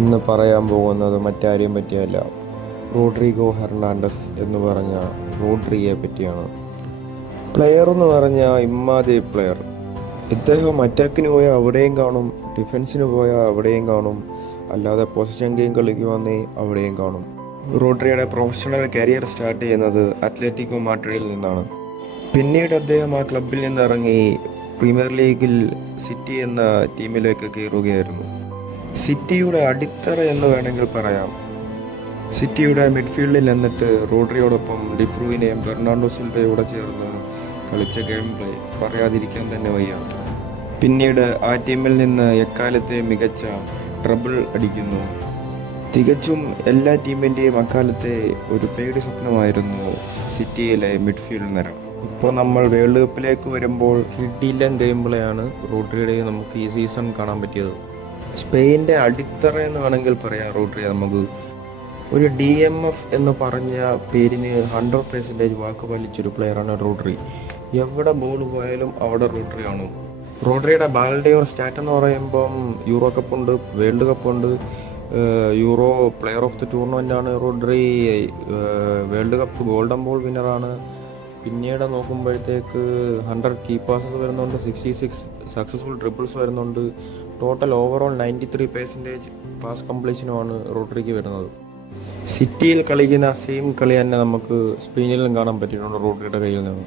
ഇന്ന് പറയാൻ പോകുന്നത് മറ്റാരെയും പറ്റിയല്ല, റോഡ്രിഗോ ഹെർണാണ്ടസ് എന്ന് പറഞ്ഞ റോഡ്രിയെ പറ്റിയാണ്. പ്ലെയർ എന്ന് പറഞ്ഞാൽ ഇമ്മാതിരി പ്ലെയർ. ഇദ്ദേഹം അറ്റാക്കിന് പോയാൽ അവിടെയും കാണും, ഡിഫൻസിന് പോയാൽ അവിടെയും കാണും, അല്ലാതെ പൊസിഷൻ ഗെയിം കളിക്കുവാന്നേ അവിടെയും കാണും. റോഡ്രിയുടെ പ്രൊഫഷണൽ കരിയർ സ്റ്റാർട്ട് ചെയ്യുന്നത് അത്ലറ്റിക്കോ മാഡ്രിഡിൽ നിന്നാണ്. പിന്നീട് അദ്ദേഹം ആ ക്ലബിൽ നിന്ന് ഇറങ്ങി പ്രീമിയർ ലീഗിൽ സിറ്റി എന്ന ടീമിലേക്ക് കയറുകയായിരുന്നു. സിറ്റിയുടെ അടിത്തറ എന്ന് വേണമെങ്കിൽ പറയാം. സിറ്റിയുടെ മിഡ്ഫീൽഡിൽ എന്നിട്ട് റോഡ്രിയോടൊപ്പം ഡിബ്രൂയിനെയും ബെർണാർഡോ സിൽവയോടെ ചേർന്ന് കളിച്ച ഗെയിം പ്ലേ പറയാതിരിക്കാൻ തന്നെ വയ്യ. പിന്നീട് ആ ടീമിൽ നിന്ന് എക്കാലത്തെ മികച്ച ട്രബിൾ അടിക്കുന്നു. തികച്ചും എല്ലാ ടീമിൻ്റെയും അക്കാലത്തെ ഒരു പേടി സ്വപ്നമായിരുന്നു സിറ്റിയിലെ മിഡ്ഫീൽഡ് നിര. ഇപ്പോൾ നമ്മൾ വേൾഡ് കപ്പിലേക്ക് വരുമ്പോൾ കിടിലൻ ഗെയിം പ്ലേ ആണ് റോഡ്രിയുടെ നമുക്ക് ഈ സീസൺ കാണാൻ പറ്റിയത്. സ്പെയിൻ്റെ അടിത്തറ എന്ന് വേണമെങ്കിൽ പറയാം റോഡ്രി. നമുക്ക് ഒരു DMF എന്ന് പറഞ്ഞ പേരിന് 100% വാക്ക് പാലിച്ചൊരു പ്ലെയറാണ് റോഡ്രി. എവിടെ ബോൾ പോയാലും അവിടെ റോഡ്രി ആണ്. റോഡ്രിയുടെ ബാലൻഡിയോർ സ്റ്റാറ്റ് എന്ന് പറയുമ്പം യൂറോ കപ്പുണ്ട്, വേൾഡ് കപ്പുണ്ട്, euro player of the tournament ആണ് Rodri, world cup golden ball വിന്നറാണ്. പിന്നീട് നോക്കുമ്പോഴത്തേക്ക് 100 കീ പാസസ് വരുന്നുണ്ട്, 66 സക്സസ്ഫുൾ ഡ്രിബിൾസ് വരുന്നുണ്ട്. ടോട്ടൽ ഓവറോൾ 93% പാസ് കംപ്ലീഷനുമാണ് റോഡ്രിക്ക് വരുന്നത്. സിറ്റിയിൽ കളിക്കുന്ന സെയിം കളി തന്നെ നമുക്ക് സ്പെയിനിലും കാണാൻ പറ്റിയിട്ടുണ്ട് റോഡ്രിയുടെ കയ്യിൽ നിന്ന്.